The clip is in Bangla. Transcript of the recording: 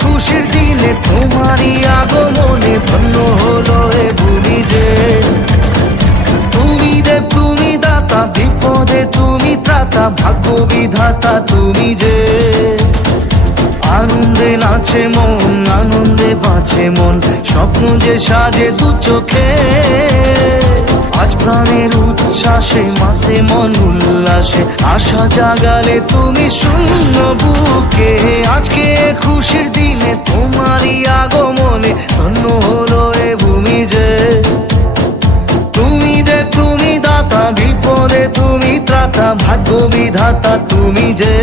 খুশির দিনে তোমারই আগমনে ধন্য হলো এ ভূমি যে। তুমি দেব তুমি দাতা, বিপদে তুমি ত্রাতা, ভাগ্য বিধাতা তুমি যে। আনন্দে নাচে মন, আনন্দে বাঁচে মন, স্বপ্ন যে সাজে দু চোখে। আজ প্রাণের উচ্ছ্বাসে মাতে মন উল্লাসে, আশা জাগালে তুমি শূন্য বুকে। আজকে খুশির দিনে তোমারই আগমনে ধন্য হলো এ ভূমি যে। তুমি দেব তুমি দাতা, বিপদে তুমি ত্রাতা, ভাগ্য বিধাতা তুমি যে।